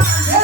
Yeah.